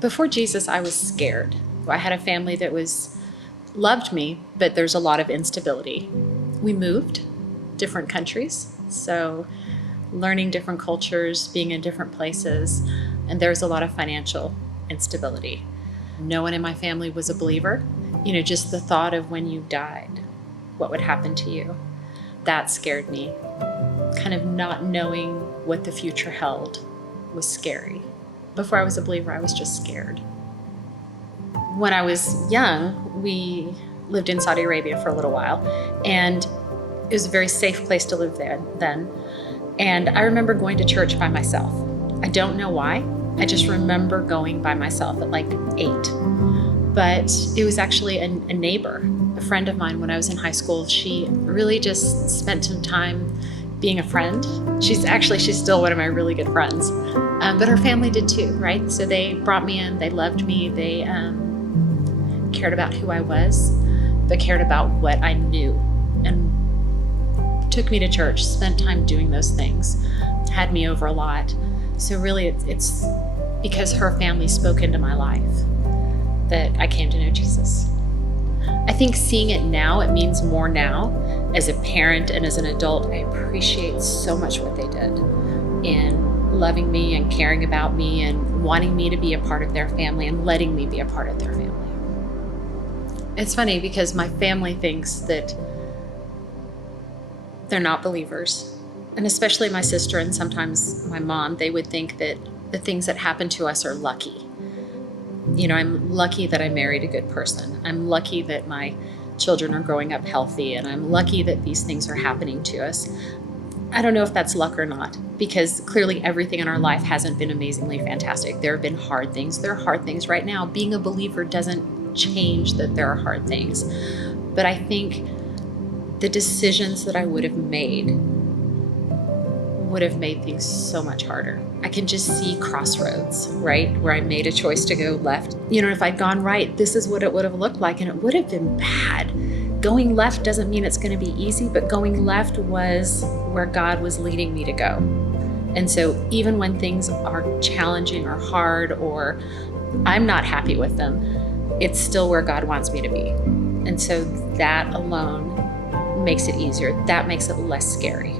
Before Jesus, I was scared. I had a family that loved me, but there's a lot of instability. We moved different countries, so learning different cultures, being in different places, and there's a lot of financial instability. No one in my family was a believer. Just the thought of when you died, what would happen to you, that scared me. Kind of not knowing what the future held was scary. Before I was a believer, I was just scared. When I was young, we lived in Saudi Arabia for a little while, and it was a very safe place to live there then. And I remember going to church by myself. I don't know why. I just remember going by myself at like 8. But it was actually a neighbor, a friend of mine when I was in high school. She really just spent some time being a friend. She's still one of my really good friends. But her family did too, right? So they brought me in, they loved me, they cared about who I was, but cared about what I knew, and took me to church, spent time doing those things, had me over a lot. So really it's because her family spoke into my life that I came to know Jesus. I think seeing it now, it means more now. As a parent and as an adult, I appreciate so much what they did in loving me and caring about me and wanting me to be a part of their family and letting me be a part of their family. It's funny because my family thinks that they're not believers, and especially my sister and sometimes my mom, they would think that the things that happen to us are lucky. I'm lucky that I married a good person. I'm lucky that my children are growing up healthy, and I'm lucky that these things are happening to us. I don't know if that's luck or not, because clearly everything in our life hasn't been amazingly fantastic. There have been hard things. There are hard things right now. Being a believer doesn't change that there are hard things. But I think the decisions that I would have made things so much harder. I can just see crossroads, right? Where I made a choice to go left. If I'd gone right, this is what it would have looked like, and it would have been bad. Going left doesn't mean it's going to be easy, but going left was where God was leading me to go. And so even when things are challenging or hard or I'm not happy with them, it's still where God wants me to be. And so that alone makes it easier. That makes it less scary.